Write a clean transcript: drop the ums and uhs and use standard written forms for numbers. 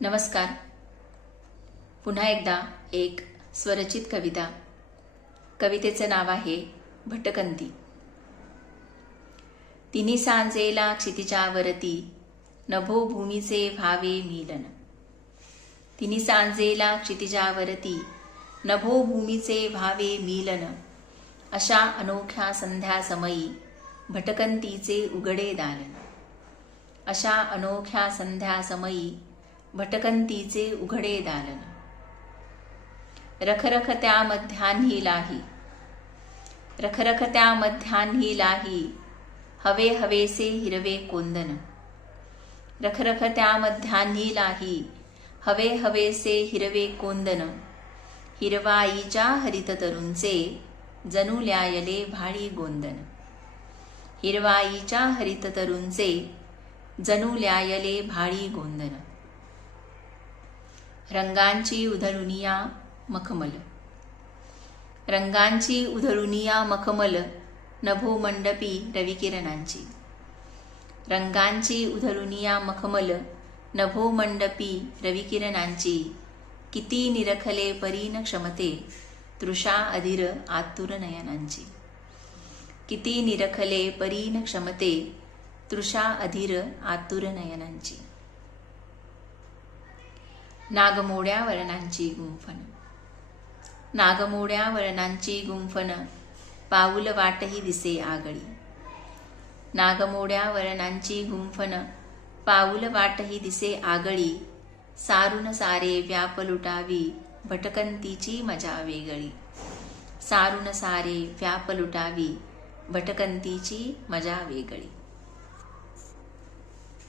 नमस्कार. पुन्हा एकदा एक स्वरचित कविता. कवितेचे नाव आहे भटकंती. तिन्ही सांजेला क्षितिजावरती नभो भूमीचे भावे मीलन. तिन्ही सांजेला क्षितिजावरती नभो भूमीचे भावे मीलन. अशा अनोख्या संध्या समयी भटकंतीचे उघडे दालन. अशा अनोख्या संध्या समयी भटकंतीचे उघडे दालन. रखरख त्या मध्यान्ही लाही, रखरख त्या मध्यान्ही लाही, हवे हवेसे हिरवे कोंदण. रखरख त्या मध्यान्ही लाही, हवे हवेसे हिरवे कोंदण. हिरवाईच्या हरित तरुंचे जणू ल्यायले भाळी गोंदन. हिरवाईच्या हरित तरुंचे जणू ल्यायले भाळी गोंदन. रंगांची उधळुनिया मखमल, रंगांची उधळुनिया मखमल, नभो मंडपी रविकिरणांची. रंगांची उधळुनिया मखमल, नभो मंडपी रविकिरणांची. किती निरखले परीन क्षमते, तृषा अधीर आतुर नयनांची. किती निरखले परीन क्षमते, तृषा अधीर आतुर नयनांची. नागमोड्या वर्णांची गुंफण, नागमोड्या वर्णांची गुंफण, पाऊल वाटही दिसे आगळी. नागमोड्या वर्णांची गुंफण, पाऊल वाटही दिसे आगळी. सारून सारे व्याप लुटावी, भटकंतीची मजा वेगळी. सारून सारे व्याप लुटावी, भटकंतीची मजा वेगळी.